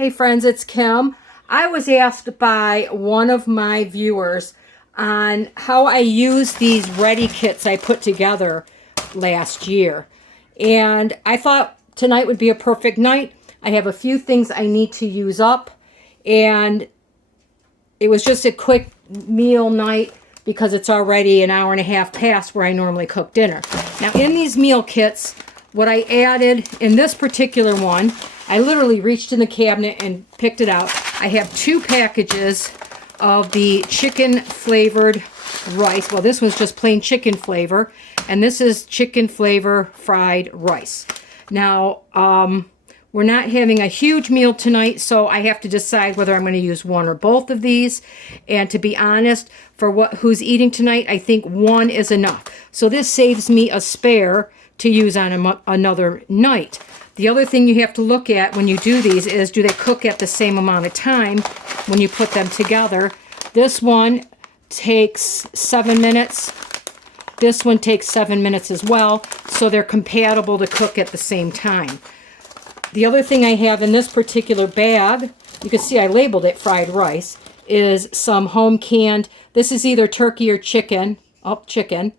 Hey friends, it's Kim. I was asked by one of my viewers on how I use these ready kits I put together last year. And I thought tonight would be a perfect night. I have a few things I need to use up, and it was just a quick meal night because it's already an hour and a half past where I normally cook dinner. Now in these meal kits, what I added in this particular one, I literally reached in the cabinet and picked it out. I have 2 packages of the chicken flavored rice. Well, this was just plain chicken flavor, and this is chicken flavor fried rice. Now, we're not having a huge meal tonight, so I have to decide whether I'm going to use one or both of these. And to be honest, for who's eating tonight, I think one is enough. So this saves me a spare to use on another night. The other thing you have to look at when you do these is, do they cook at the same amount of time when you put them together? This one takes 7 minutes. This one takes 7 minutes as well, so they're compatible to cook at the same time. The other thing I have in this particular bag, you can see I labeled it fried rice, is some home canned, this is either turkey or chicken, chicken,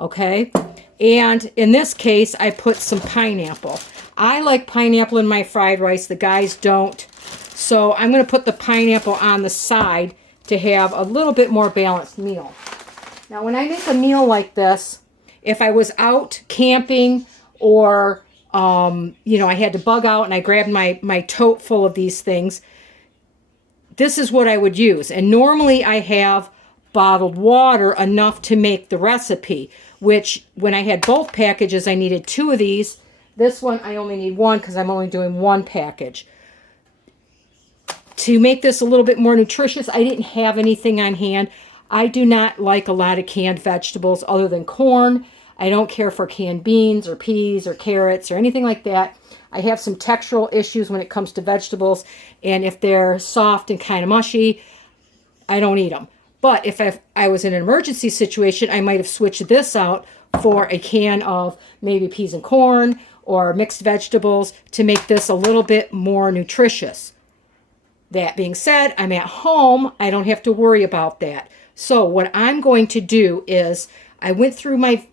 okay? And in this case, I put some pineapple. I like pineapple in my fried rice, the guys don't. So I'm going to put the pineapple on the side to have a little bit more balanced meal. Now when I make a meal like this, if I was out camping or you know, I had to bug out and I grabbed my tote full of these things, this is what I would use. And normally I have bottled water enough to make the recipe, which when I had both packages, I needed 2 of these. This one, I only need 1 because I'm only doing 1 package. To make this a little bit more nutritious, I didn't have anything on hand. I do not like a lot of canned vegetables other than corn. I don't care for canned beans or peas or carrots or anything like that. I have some textural issues when it comes to vegetables, and if they're soft and kind of mushy, I don't eat them. But if I was in an emergency situation, I might have switched this out for a can of maybe peas and corn or mixed vegetables to make this a little bit more nutritious. That being said, I'm at home. I don't have to worry about that. So what I'm going to do is I went through my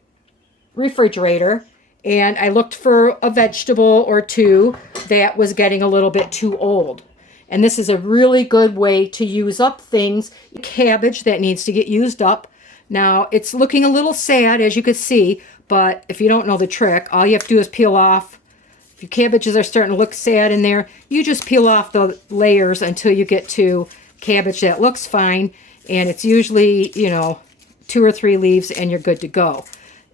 refrigerator and I looked for a vegetable or 2 that was getting a little bit too old. And this is a really good way to use up things. Cabbage that needs to get used up. Now, it's looking a little sad, as you can see, but if you don't know the trick, all you have to do is peel off. If your cabbages are starting to look sad in there, you just peel off the layers until you get to cabbage that looks fine. And it's usually, you know, 2 or 3 leaves and you're good to go.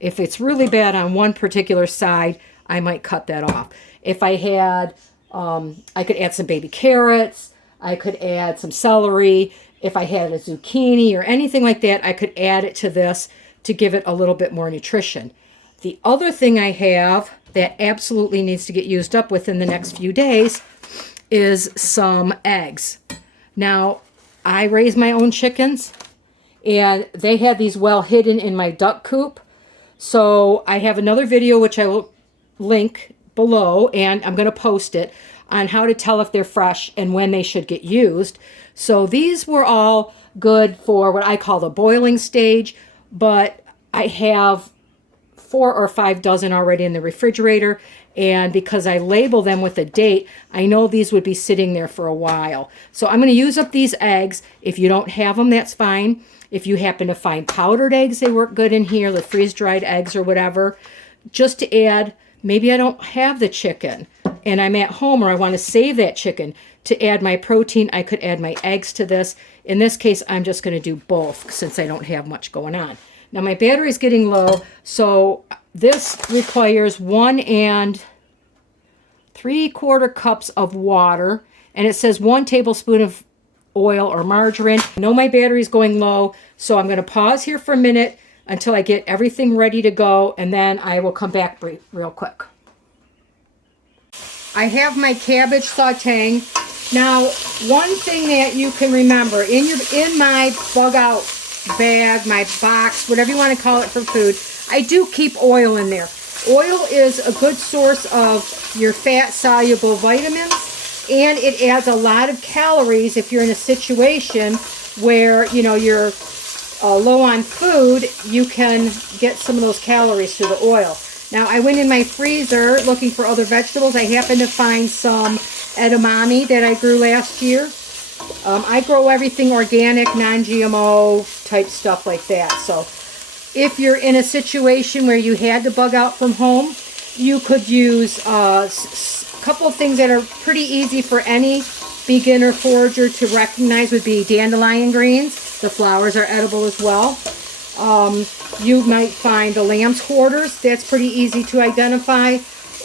If it's really bad on one particular side, I might cut that off. If I had, I could add some baby carrots. I could add some celery. If I had a zucchini or anything like that, I could add it to this to give it a little bit more nutrition. The other thing I have that absolutely needs to get used up within the next few days is some eggs. Now, I raise my own chickens, and they had these well hidden in my duck coop. So I have another video which I will link below, and I'm going to post it, on how to tell if they're fresh and when they should get used. So these were all good for what I call the boiling stage, but I have 4 or 5 dozen already in the refrigerator, and because I label them with a date, I know these would be sitting there for a while. So I'm going to use up these eggs. If you don't have them, that's fine. If you happen to find powdered eggs, they work good in here, the freeze-dried eggs or whatever. Just to add, maybe I don't have the chicken and I'm at home, or I want to save that chicken. To add my protein, I could add my eggs to this. In this case, I'm just going to do both since I don't have much going on. Now my battery is getting low, so this requires 1 3/4 cups of water, and it says 1 tablespoon of oil or margarine. I know my battery is going low, so I'm going to pause here for a minute until I get everything ready to go, and then I will come back real quick. I have my cabbage sauteing. Now, one thing that you can remember, in my bug out bag, my box, whatever you want to call it for food, I do keep oil in there. Oil is a good source of your fat-soluble vitamins, And it adds a lot of calories if you're in a situation where, you know, you're low on food. You can get some of those calories through the oil. Now, I went in my freezer looking for other vegetables. I happened to find some edamame that I grew last year. I grow everything organic, non-GMO type stuff like that. So if you're in a situation where you had to bug out from home, you could use a couple of things that are pretty easy for any beginner forager to recognize would be dandelion greens. The flowers are edible as well. You might find the lamb's quarters. That's pretty easy to identify.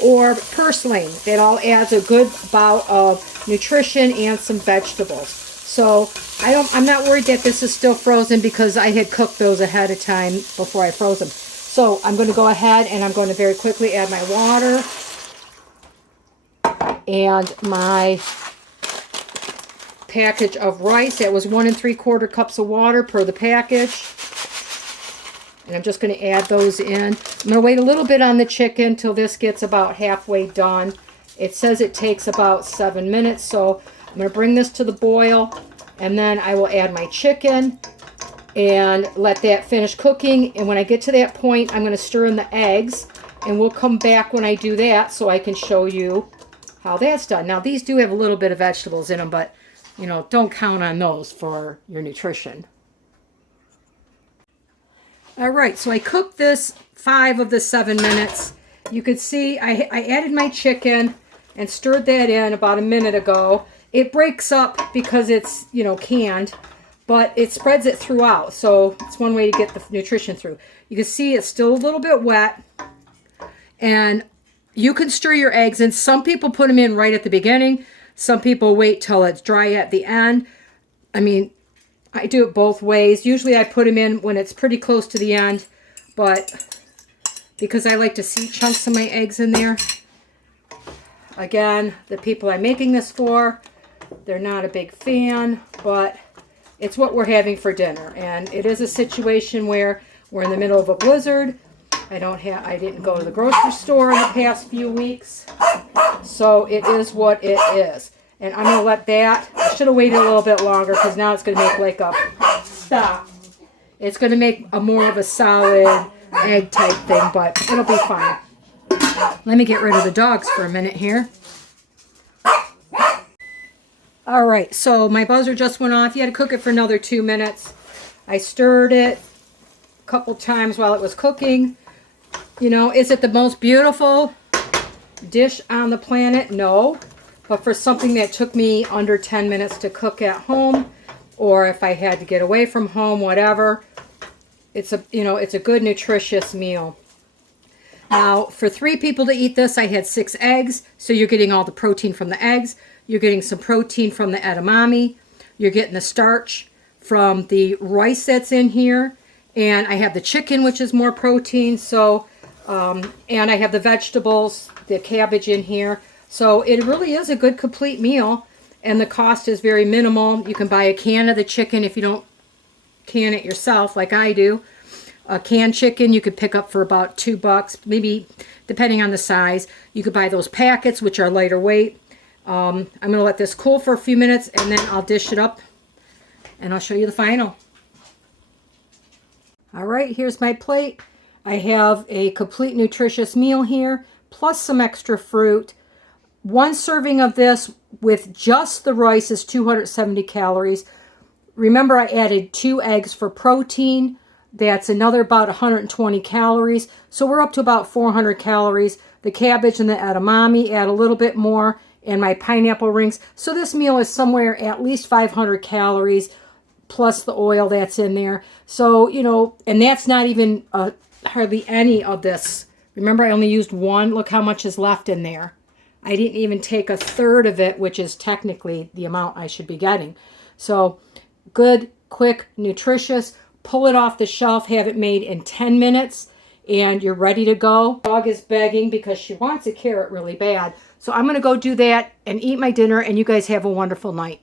Or purslane. That all adds a good bout of nutrition and some vegetables. So I'm not worried that this is still frozen because I had cooked those ahead of time before I froze them. So I'm going to go ahead and I'm going to very quickly add my water and my package of rice. That was 1 3/4 cups of water per the package. And I'm just going to add those in. I'm going to wait a little bit on the chicken till this gets about halfway done. It says it takes about 7 minutes, so I'm going to bring this to the boil, and then I will add my chicken and let that finish cooking. And when I get to that point, I'm going to stir in the eggs, and we'll come back when I do that so I can show you how that's done. Now, these do have a little bit of vegetables in them, but, you know, don't count on those for your nutrition. All right, so I cooked this 5 of the 7 minutes. You could see I added my chicken and stirred that in about a minute ago. It breaks up because it's, you know, canned, but it spreads it throughout. So it's one way to get the nutrition through. You can see it's still a little bit wet. And you can stir your eggs, and some people put them in right at the beginning. Some people wait till it's dry at the end. I mean, I do it both ways. Usually I put them in when it's pretty close to the end, but because I like to see chunks of my eggs in there. Again, the people I'm making this for, they're not a big fan, but it's what we're having for dinner. And it is a situation where we're in the middle of a blizzard. I didn't go to the grocery store in the past few weeks, so it is what it is. And I'm going to let that, I should have waited a little bit longer because now it's going to make like a, stop. It's going to make a more of a solid egg type thing, but it'll be fine. Let me get rid of the dogs for a minute here. All right, so my buzzer just went off. You had to cook it for another 2 minutes. I stirred it a couple times while it was cooking. You know, is it the most beautiful dish on the planet? No. But for something that took me under 10 minutes to cook at home, or if I had to get away from home, whatever, it's a good nutritious meal. Now, for 3 people to eat this, I had 6 eggs, so you're getting all the protein from the eggs. You're getting some protein from the edamame. You're getting the starch from the rice that's in here, and I have the chicken, which is more protein. So, and I have the vegetables, the cabbage in here. So it really is a good complete meal, and the cost is very minimal. You can buy a can of the chicken if you don't can it yourself like I do. A canned chicken you could pick up for about $2, maybe depending on the size. You could buy those packets, which are lighter weight. I'm going to let this cool for a few minutes, and then I'll dish it up, and I'll show you the final. All right, here's my plate. I have a complete nutritious meal here, plus some extra fruit. 1 serving of this with just the rice is 270 calories. Remember, I added 2 eggs for protein. That's another about 120 calories. So we're up to about 400 calories. The cabbage and the edamame add a little bit more, and my pineapple rings. So this meal is somewhere at least 500 calories, plus the oil that's in there. So, you know, and that's not even hardly any of this. Remember, I only used 1. Look how much is left in there. I didn't even take a third of it, which is technically the amount I should be getting. So good, quick, nutritious. Pull it off the shelf, have it made in 10 minutes, and you're ready to go. Dog is begging because she wants a carrot really bad. So I'm going to go do that and eat my dinner, and you guys have a wonderful night.